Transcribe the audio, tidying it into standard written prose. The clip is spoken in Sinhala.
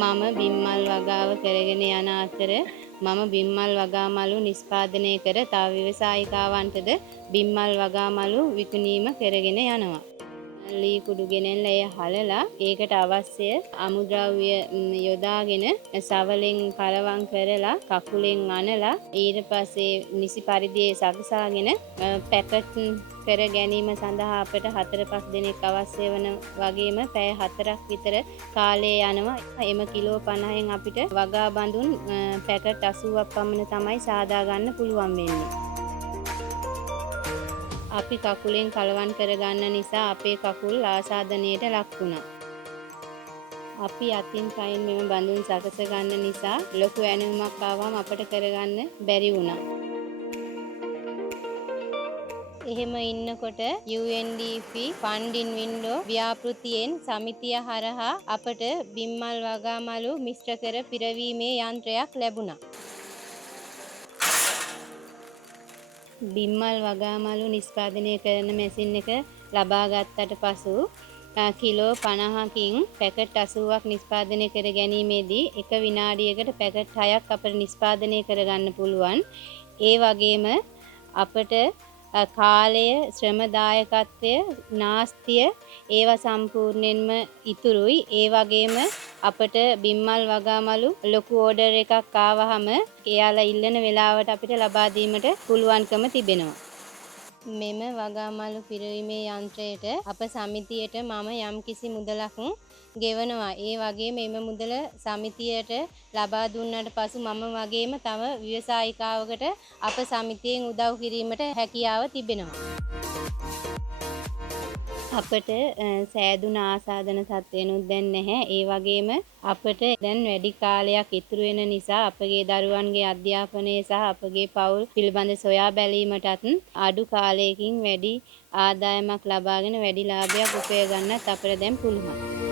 මම බිම්මල් වගාව කරගෙන යන අතර මම බිම්මල් වගාමලු නිෂ්පාදනය කර තව ව්‍යවසායිකාවන්ටද බිම්මල් වගාමලු විකුණීම කරගෙන යනවා. ලී කුඩු ගෙනෙල්ලා එය හලලා ඒකට අවශ්‍ය අමුද්‍රව්‍ය යොදාගෙන සවලෙන් පළවම් කරලා කකුලෙන් අනලා ඊට පස්සේ නිසි පරිදි සකසාගෙන පැකට් කර ගැනීම සඳහා අපට 4-5 දිනක් අවශ්‍ය වන වගේම පැය 4ක් විතර කාලය යනවා. එම කිලෝ 50න් අපිට වගා බඳුන් පැකට් 80ක් පමණ තමයි සාදා ගන්න පුළුවන් වෙන්නේ. අපි කකුලෙන් කලවම් කරගන්න නිසා අපේ කකුල් ආසාදනයට ලක් වුණා. අපි අතින් පයින් මෙම බඳුන් සකස ගන්න නිසා ලොකු ඇණුමක් ආවම අපට කරගන්න බැරි වුණා. එහෙම ඉන්නකොට UNDP Fund in Window ව්‍යාපෘතියෙන් සමිතිය හරහා අපට බිම්මල් වගාමලු මිශ්‍ර කර පිරවීමේ යන්ත්‍රයක් ලැබුණා. බිම්මල් වගාමලු නිෂ්පාදනය කරන මැෂින් එක ලබා ගත්තට පසු කිලෝ 50කින් පැකට් 80ක් නිෂ්පාදනය කර ගැනීමේදී එක විනාඩියකට පැකට් 6ක් අපට නිෂ්පාදනය කරගන්න පුළුවන්. ඒ වගේම අපට කාලය, ශ්‍රමදායකත්වය, නාස්තිය ඒවා සම්පූර්ණයෙන්ම ඉතුරුයි. ඒ වගේම අපට බිම්මල් වගාමලු ලොකු ඕඩර් එකක් ආවහම එයාලා ඉල්ලන වෙලාවට අපිට ලබා දීමට පුළුවන්කම තිබෙනවා. මෙම වගාමලු පිරවීමේ යන්ත්‍රයට අප සමිතියට මම යම්කිසි මුදලක් ගෙවනවා. ඒ වගේම එම මුදල සමිතියට ලබා දුන්නට පසු මම වගේම තව ව්‍යවසායිකාවකට අප සමිතියෙන් උදව් කිරීමට හැකියාව තිබෙනවා. අපට සෑදුන ආසාදන තත්ත්වයනුත් දැන් නැහැ. ඒ වගේම අපට දැන් වැඩි කාලයක් ඉතුරු වෙන නිසා අපගේ දරුවන්ගේ අධ්‍යාපනය සහ අපගේ පවුල් පිළිබඳ සොයා බැලීමටත් අඩු කාලයකින් වැඩි ආදායමක් ලබාගෙන වැඩි ලාභයක් උපය ගන්නත් අපට දැන් පුළුවන්.